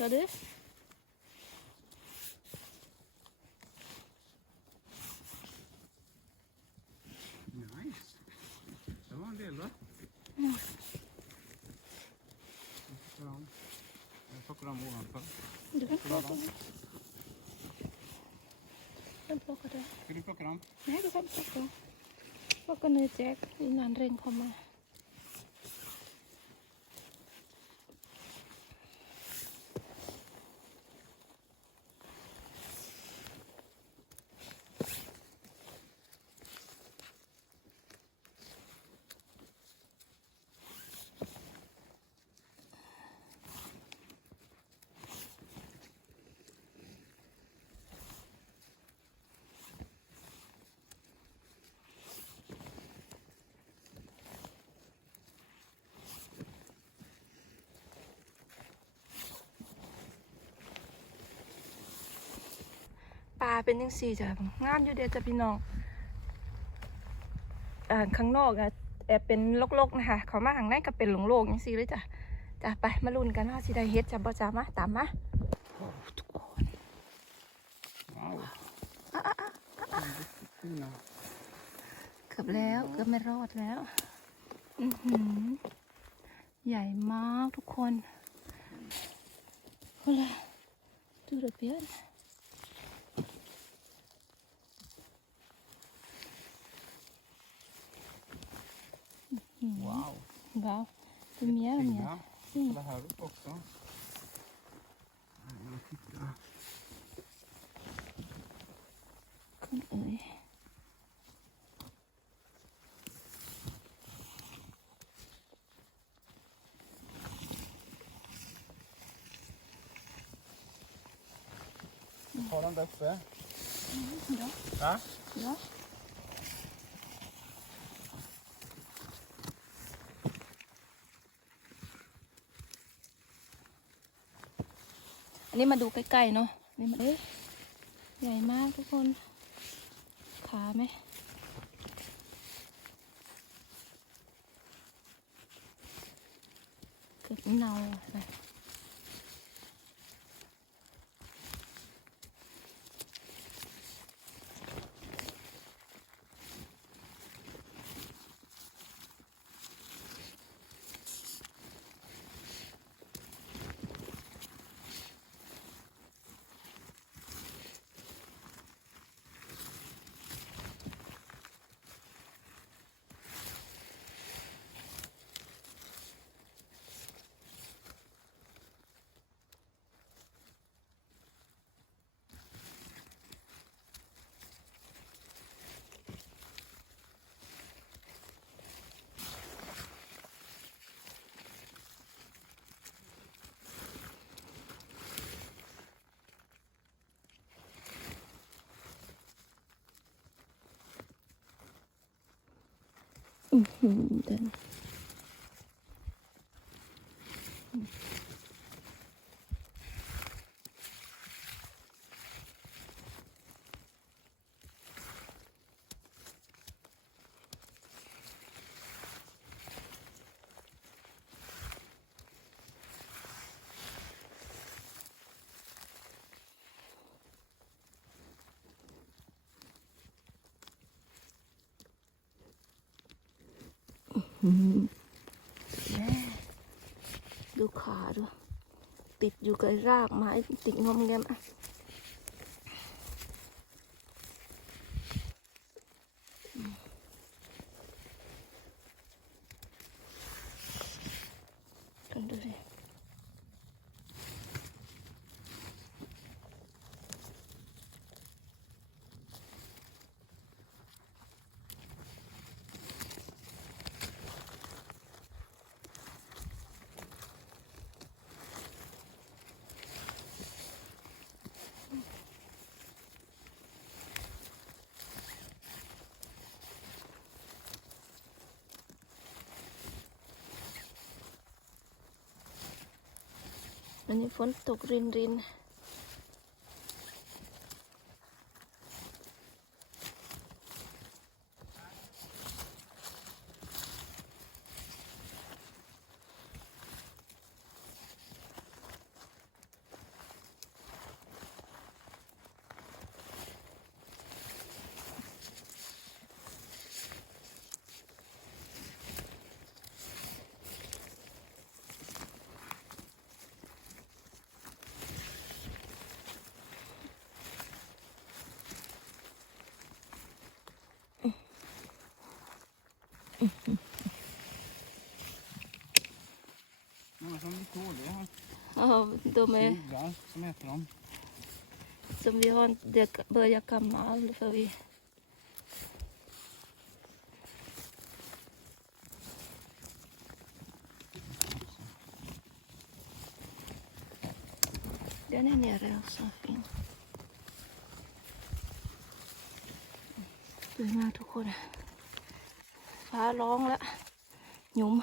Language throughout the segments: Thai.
that is. Nice. Devam değil lan. Jag plockar dem ovanför. Du kan plocka dem. Jag plockar dem. Ska du plocka dem? Nej, du kan plocka dem. Plocka nu Jack innan regn kommer. านเร่งเข้ามาปลาเป็นยังสี่จ้ะงามอยู่เดียวจ้ะพี่น้องอ่าข้างนอกอะแอบเป็นลกๆนะคะเขามาข้างในก็เป็นโล่งๆยังสี่เลยจ้ะจ้ะไปมาลุ้นกันว่าสิได้เฮ็ดจ้ะบ่จ้ะมาตามมาโอ้ทุกคน Wow. Fina. เกือบแล้วเกือบไม่รอดแล้วอือหือใหญ่มากทุกคนเอาละดูระเบีย Mm. Wow. Wow. Det är mer och mer. Kolla här uppe också. Titta. Oj. Har den där uppe? Ja. ja. นี่มาดูใกล้ๆเนาะนี่มันเอ้ยใหญ่มากทุกคน ขาไหมเกิดเนาไป 嗯哼对。 ดูขาดู ติดอยู่กับรากไม้ติดงอมแงมอะ อันนี้ฝนตกรินริน Många som blir tåliga. Ja, de är... Tjuvar som äter dem. Som vi har inte börjat kamma all för vi... Den är nere också. fin. Du är med och ฟ้าร้องแล้วหยุม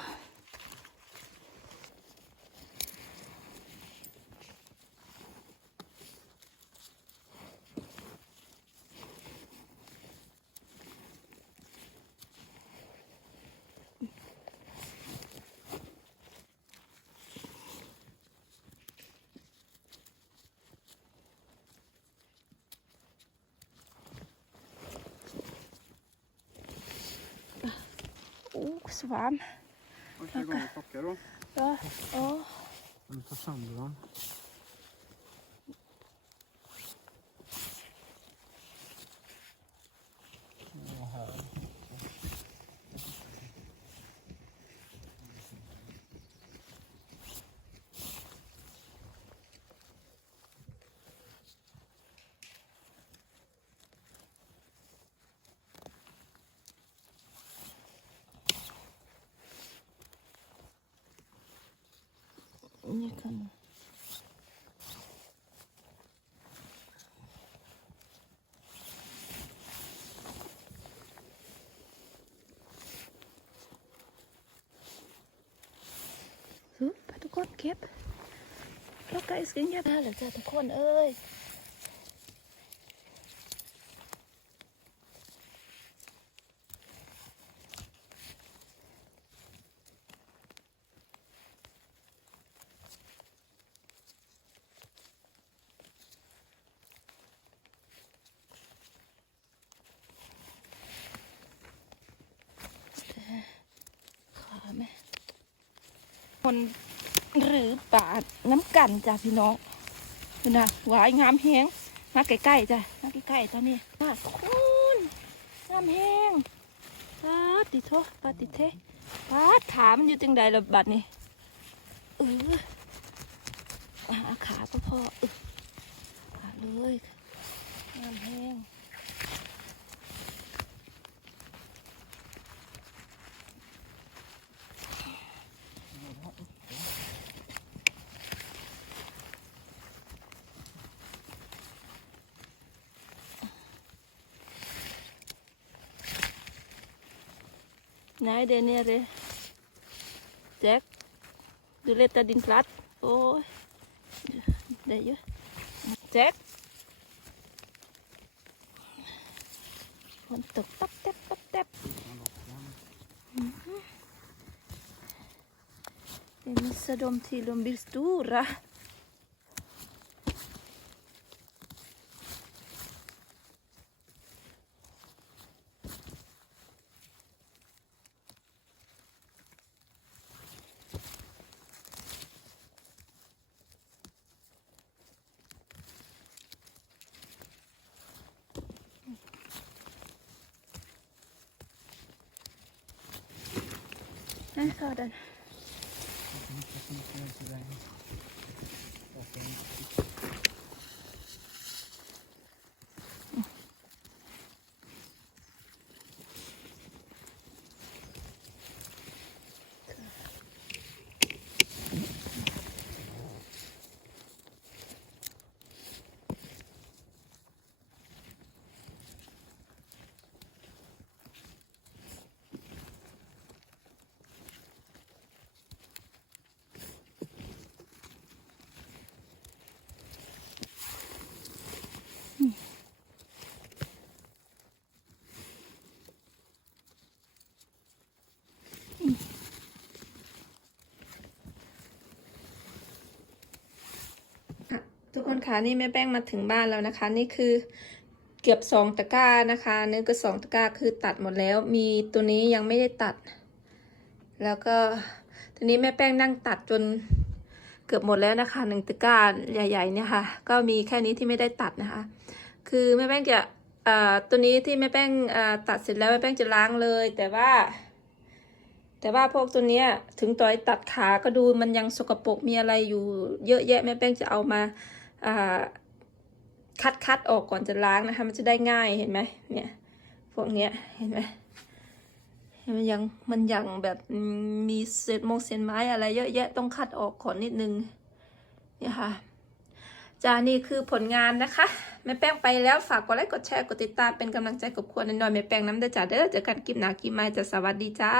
också varm. Första gången plockar då? Ja. ja. Du tar sönder dem. Ni kan... Upp, ทุกคนเก็บแล้วไอ้สกินยาบได้เลยจ้าทุกคนเอ้ย คนหรือป่าน้ำกันจ้ะพี่น้องดูนะหวายงามแห้งมาใกล้ๆจ้ะมาใกล้ๆตอนนี้มาคุณงามแห้งปาติโทปาติเทปาดขามันอยู่จังใดละบัดนี้เอออาขาก็พอเออขาเลยงามแห้ง Nej, det är nere. Jack. Du letar din plats. Åh. där ju. Jack. Hon tog tapp, tapp, tapp, tapp. Mm -hmm. Vi missar dem till de blir stora. my garden. คนคะนี่แม่แป้งมาถึงบ้านแล้วนะคะ นี่คือเกือบสองตะกร้านะคะนี่ก็สองตะกร้าคือตัดหมดแล้ว มีตัวนี้ยังไม่ได้ตัด แล้วก็ตัวนี้แม่แป้งนั่งตัดจนเกือบหมดแล้วนะคะหนึ่งตะกร้าใหญ่ๆเนี่ยค่ะ ก็มีแค่นี้ที่ไม่ได้ตัดนะคะ คือแม่แป้งจะตัวนี้ที่แม่แป้งตัดเสร็จแล้วแม่แป้งจะล้างเลย แต่ว่า แต่ว่าพวกตัวเนี้ยถึงต่อยตัดขาก็ดูมันยังสกปรกมีอะไรอยู่เยอะแยะแม่แป้งจะเอามา คัดคัดออกก่อนจะล้างนะคะ มันจะได้ง่ายเห็นไหมเนี่ยพวกเนี้ยเห็นไหมมันยังมันยังแบบมีเศษมงเศษไม้อะไรเยอะแยะต้องคัดออกก่อนนิดนึงเนี่ยค่ะจานี่คือผลงานนะคะแม่แป้งไปแล้วฝากกดไลค์กดแชร์กดติดตามเป็นกำลังใจกับครัวน้อยแม่แป้งน้ำเด้อจ้าเด้อเจอกันคลิปหน้าคลิปใหม่จะสวัสดีจ้า